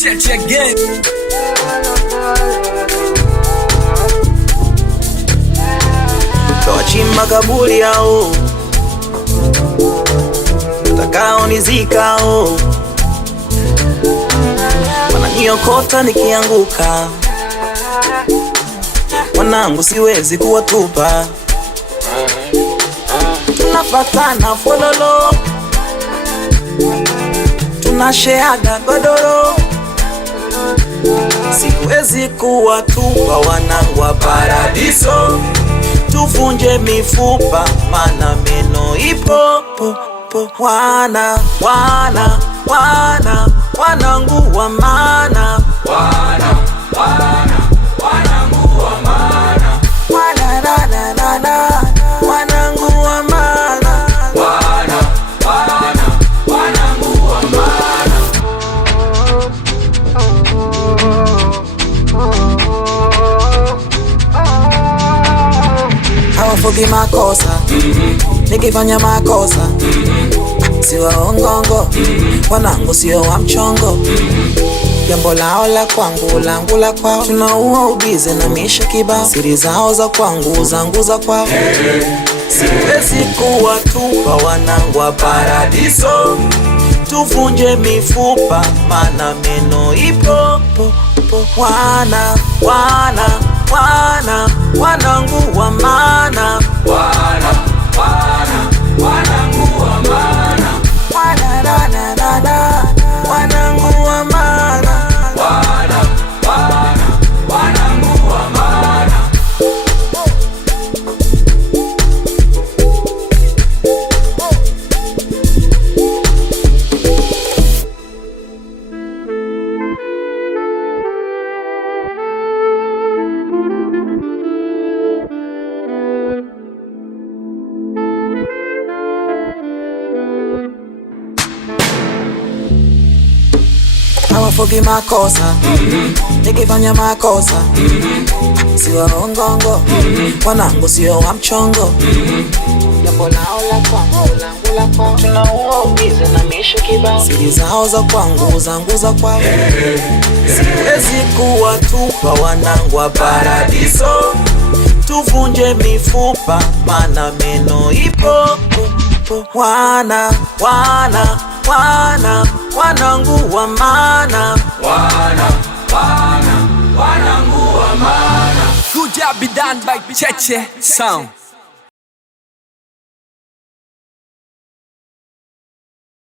Cheche again. Wachimba kaburi yao, watakao nizikao, wananiokota nikianguka. Wanangu siwezi kuwatupa, tunafatana fololo, tunasheaga godoro. Siwezi kuwatupa wanangu wa paradiso, tuvunje mifupa mana meno ipo wanangu wa maana, wanangu wa maana, wanangu wa maana, wanangu wa maana. Hawafugi makosa, nikifanya makosa siwa ongongo, wanangu sio wa mchongo. Jambo lao la kwangu, langu la kwao, tunaua ubize na misha kibao. Siri zao za kwangu, zangu za kwao. Siwezi kuwatupa wanangu wa paradiso, tuvunje mifupa mana meno ipo wanangu wa maana, wanangu wa maana, wanangu wa maana, wanangu wa maana. Hawafugi makosa, nikifanya makosa siwa ongongo, wanangu sio wa mchongo. Jambo lao la kwangu, langu la kwao, tunaua ubize na misha kibao. Siri zao za kwangu, zangu za kwao. Siwezi kuwatupa wanangu wa paradiso, tuvunje mifupa mana meno ipo wanangu wa maana, wanangu wa maana. Good job be done by Cheche Sound.